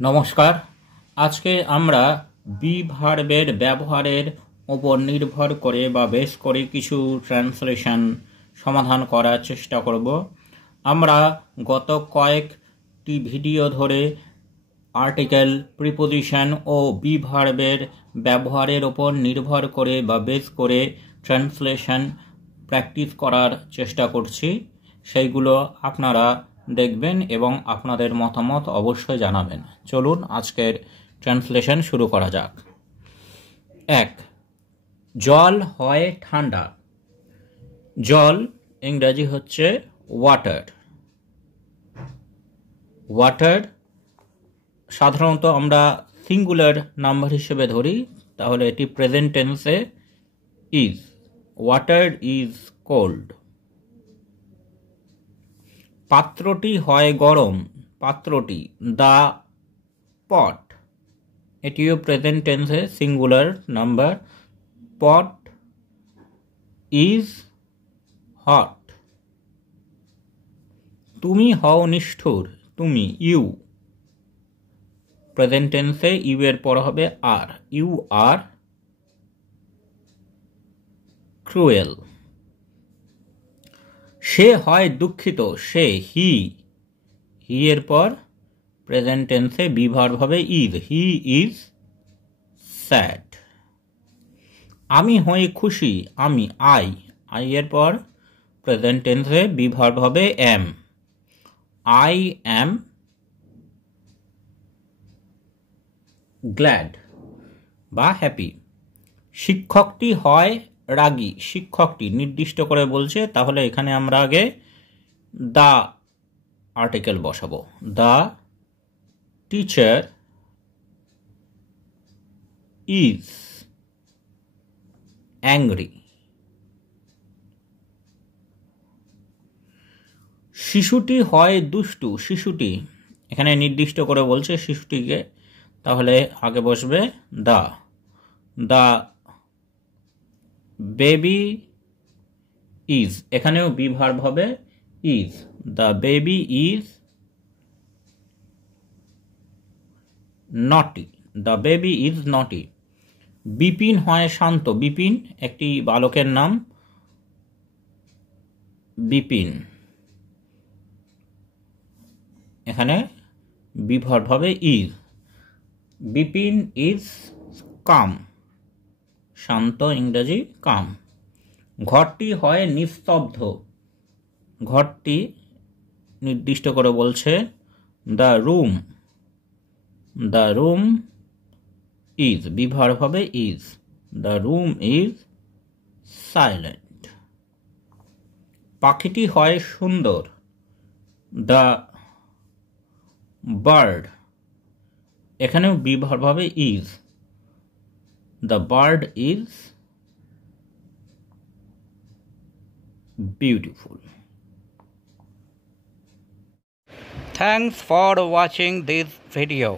নমস্কার। আজকে আমরা বি ভার্বের ব্যবহারের উপর নির্ভর করে বা বেশ করে কিছু ট্রান্সলেশন সমাধান করার চেষ্টা করব। আমরা গত কয়েকটি ভিডিও ধরে আর্টিকেল, প্রিপোজিশন ও বি ভার্বের ব্যবহারের উপর নির্ভর করে বা বেশ করে ট্রান্সলেশন প্র্যাকটিস করার চেষ্টা করছি। সেইগুলো আপনারা দেখবেন এবং আপনাদের মতামত অবশ্যই জানাবেন। চলুন আজকের ট্রান্সলেশন শুরু করা যাক। 1. জল হয় ঠান্ডা। জল ইংরেজি হচ্ছে ওয়াটার। ওয়াটার সাধারণত আমরা সিঙ্গুলার নাম্বার হিসেবে ধরি, তাহলে এটি প্রেজেন্ট টেন্সে ইজ। Water is cold. পাত্রটি হয় গরম। পাত্রটি, দ্য পট, এটিও প্রেজেন্ট টেন্সে singular number. Pot is hot. তুমি হও নিষ্ঠুর। তুমি, ইউ, প্রেজেন্ট টেন্সে ইউ এর পর হবে আর। You R cruel. সে হয় দুঃখিত। সে, হি, হি এর পর প্রেজেন্ট টেন্সে বি ভার্ব হবে ইজ। He is sad. আমি হই খুশি। আমি, আই, আই এর পর প্রেজেন্ট টেন্সে বি ভার্ব হবে এম। আই এম গ্ল্যাড বা হ্যাপি। শিক্ষকটি হয় রাগী। শিক্ষকটি নির্দিষ্ট করে বলছে, তাহলে এখানে আমরা আগে দা আর্টিকেল বসাবো। দা টিচার ইজ অ্যাংরি। শিশুটি হয় দুষ্টু। শিশুটি এখানে নির্দিষ্ট করে বলছে শিশুটিকে, তাহলে আগে বসবে দা। দা বেবি ইজ, এখানেও বি ভার্ব হবে ইজ। দ্য বেবি ইজ নটি। দ্য বেবি ইজ নটি। বিপিন হয় শান্ত। বিপিন একটি বালকের নাম। বিপিন, এখানে বি ভার্ব হবে ইজ। Bipin is calm. শান্ত ইংরেজি কাম। ঘরটি হয় নিস্তব্ধ। ঘরটি নির্দিষ্ট করে বলছে the room. The room is, be verb হবে is. The room is silent. পাখিটি হয় সুন্দর। দ্য বার্ড, এখানেও বি ভার্ব হবে is. The bird is beautiful. Thanks for watching this video.